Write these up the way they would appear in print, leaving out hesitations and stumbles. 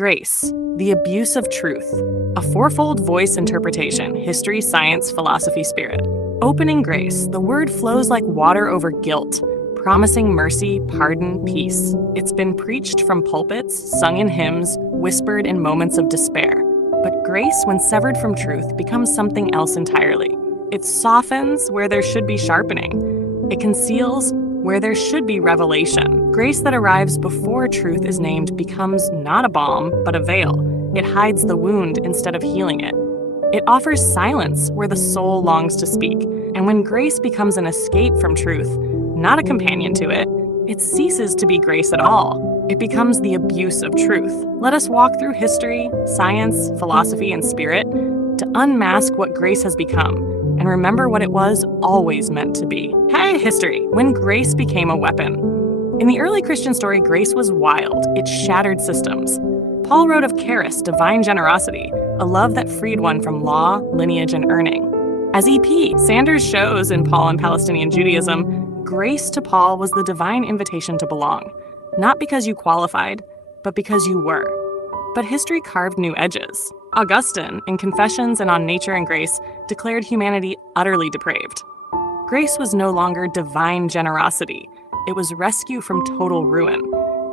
Grace, the abuse of truth. A fourfold voice interpretation: history, science, philosophy, spirit. Opening grace, the word flows like water over guilt, promising mercy, pardon, peace. It's been preached from pulpits, sung in hymns, whispered in moments of despair. But grace, when severed from truth, becomes something else entirely. It softens where there should be sharpening. It conceals where there should be revelation. Grace that arrives before truth is named becomes not a balm, but a veil. It hides the wound instead of healing it. It offers silence where the soul longs to speak. And when grace becomes an escape from truth, not a companion to it, it ceases to be grace at all. It becomes the abuse of truth. Let us walk through history, science, philosophy, and spirit to unmask what grace has become and remember what it was always meant to be. Hey, history, when grace became a weapon. In the early Christian story, grace was wild. It shattered systems. Paul wrote of charis, divine generosity, a love that freed one from law, lineage, and earning. As E.P. Sanders shows in Paul and Palestinian Judaism, grace to Paul was the divine invitation to belong, not because you qualified, but because you were. But history carved new edges. Augustine, in Confessions and on Nature and Grace, declared humanity utterly depraved. Grace was no longer divine generosity. It was rescue from total ruin.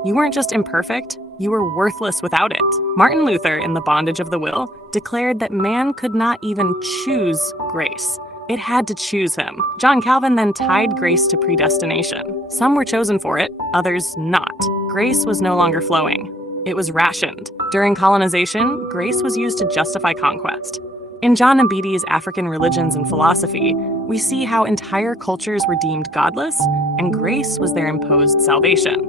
You weren't just imperfect, you were worthless without it. Martin Luther, in The Bondage of the Will, declared that man could not even choose grace. It had to choose him. John Calvin then tied grace to predestination. Some were chosen for it, others not. Grace was no longer flowing. It was rationed. During colonization, grace was used to justify conquest. In John Mbede's African Religions and Philosophy, we see how entire cultures were deemed godless, and grace was their imposed salvation.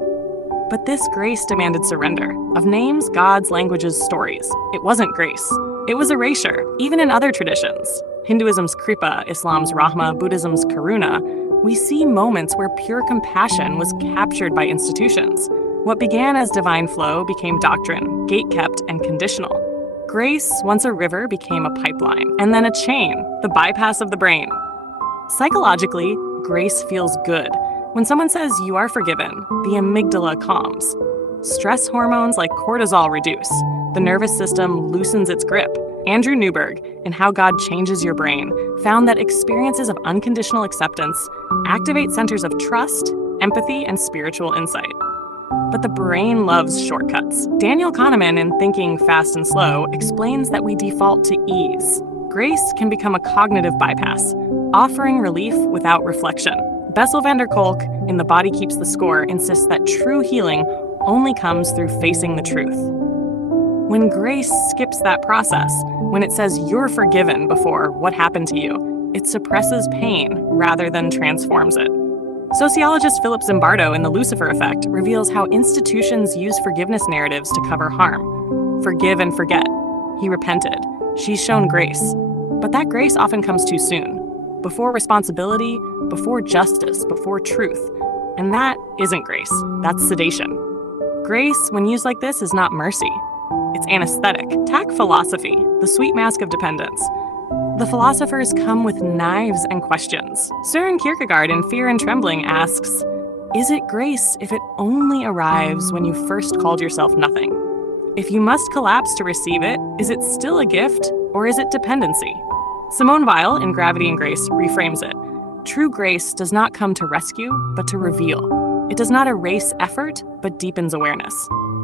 But this grace demanded surrender of names, gods, languages, stories. It wasn't grace. It was erasure, even in other traditions. Hinduism's Kripa, Islam's Rahma, Buddhism's Karuna, we see moments where pure compassion was captured by institutions. What began as divine flow became doctrine, gate-kept and conditional. Grace, once a river, became a pipeline, and then a chain, the bypass of the brain. Psychologically, grace feels good. When someone says you are forgiven, the amygdala calms. Stress hormones like cortisol reduce. The nervous system loosens its grip. Andrew Newberg, in How God Changes Your Brain, found that experiences of unconditional acceptance activate centers of trust, empathy, and spiritual insight. But the brain loves shortcuts. Daniel Kahneman, in Thinking Fast and Slow, explains that we default to ease. Grace can become a cognitive bypass, offering relief without reflection. Bessel van der Kolk, in The Body Keeps the Score, insists that true healing only comes through facing the truth. When grace skips that process, when it says you're forgiven before what happened to you, it suppresses pain rather than transforms it. Sociologist Philip Zimbardo, in The Lucifer Effect, reveals how institutions use forgiveness narratives to cover harm. Forgive and forget. He repented. She's shown grace. But that grace often comes too soon. Before responsibility, before justice, before truth. And that isn't grace. That's sedation. Grace, when used like this, is not mercy. It's anesthetic. Tack philosophy, the sweet mask of dependence. The philosophers come with knives and questions. Søren Kierkegaard, in Fear and Trembling, asks, is it grace if it only arrives when you first called yourself nothing? If you must collapse to receive it, is it still a gift, or is it dependency? Simone Weil, in Gravity and Grace, reframes it. True grace does not come to rescue, but to reveal. It does not erase effort, but deepens awareness.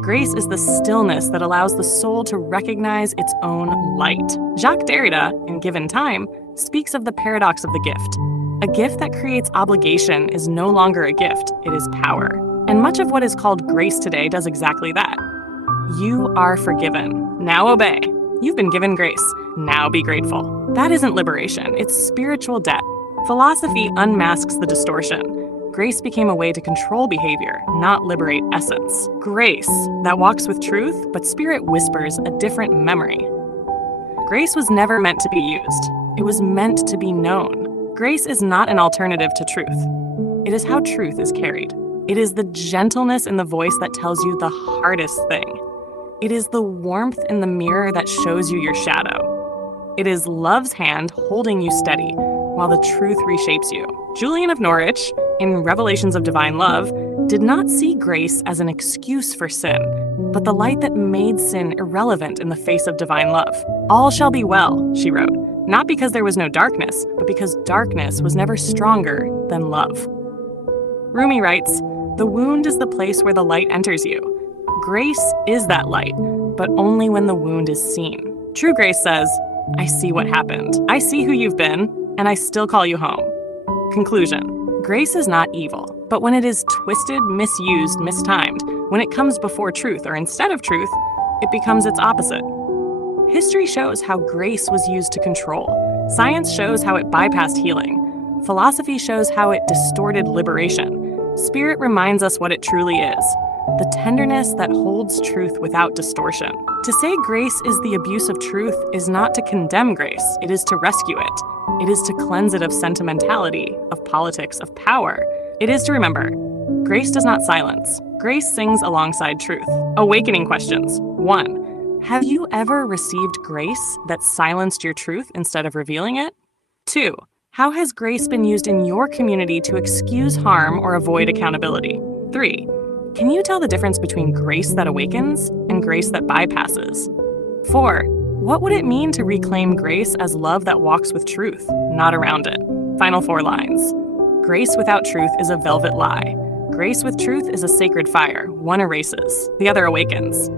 Grace is the stillness that allows the soul to recognize its own light. Jacques Derrida, in Given Time, speaks of the paradox of the gift. A gift that creates obligation is no longer a gift, it is power. And much of what is called grace today does exactly that. You are forgiven. Now obey. You've been given grace. Now be grateful. That isn't liberation, it's spiritual debt. Philosophy unmasks the distortion. Grace became a way to control behavior, not liberate essence. Grace that walks with truth, but spirit whispers a different memory. Grace was never meant to be used. It was meant to be known. Grace is not an alternative to truth. It is how truth is carried. It is the gentleness in the voice that tells you the hardest thing. It is the warmth in the mirror that shows you your shadow. It is love's hand holding you steady while the truth reshapes you. Julian of Norwich, in Revelations of Divine Love, did not see grace as an excuse for sin, but the light that made sin irrelevant in the face of divine love. All shall be well, she wrote, not because there was no darkness, but because darkness was never stronger than love. Rumi writes, "The wound is the place where the light enters you. Grace is that light, but only when the wound is seen." True grace says, "I see what happened. I see who you've been, and I still call you home." Conclusion. Grace is not evil, but when it is twisted, misused, mistimed, when it comes before truth or instead of truth, it becomes its opposite. History shows how grace was used to control. Science shows how it bypassed healing. Philosophy shows how it distorted liberation. Spirit reminds us what it truly is, the tenderness that holds truth without distortion. To say grace is the abuse of truth is not to condemn grace, it is to rescue it. It is to cleanse it of sentimentality, of politics, of power. It is to remember, grace does not silence. Grace sings alongside truth. Awakening questions. 1. Have you ever received grace that silenced your truth instead of revealing it? 2. How has grace been used in your community to excuse harm or avoid accountability? 3. Can you tell the difference between grace that awakens and grace that bypasses? 4. What would it mean to reclaim grace as love that walks with truth, not around it? Final 4 lines. Grace without truth is a velvet lie. Grace with truth is a sacred fire. One erases, the other awakens.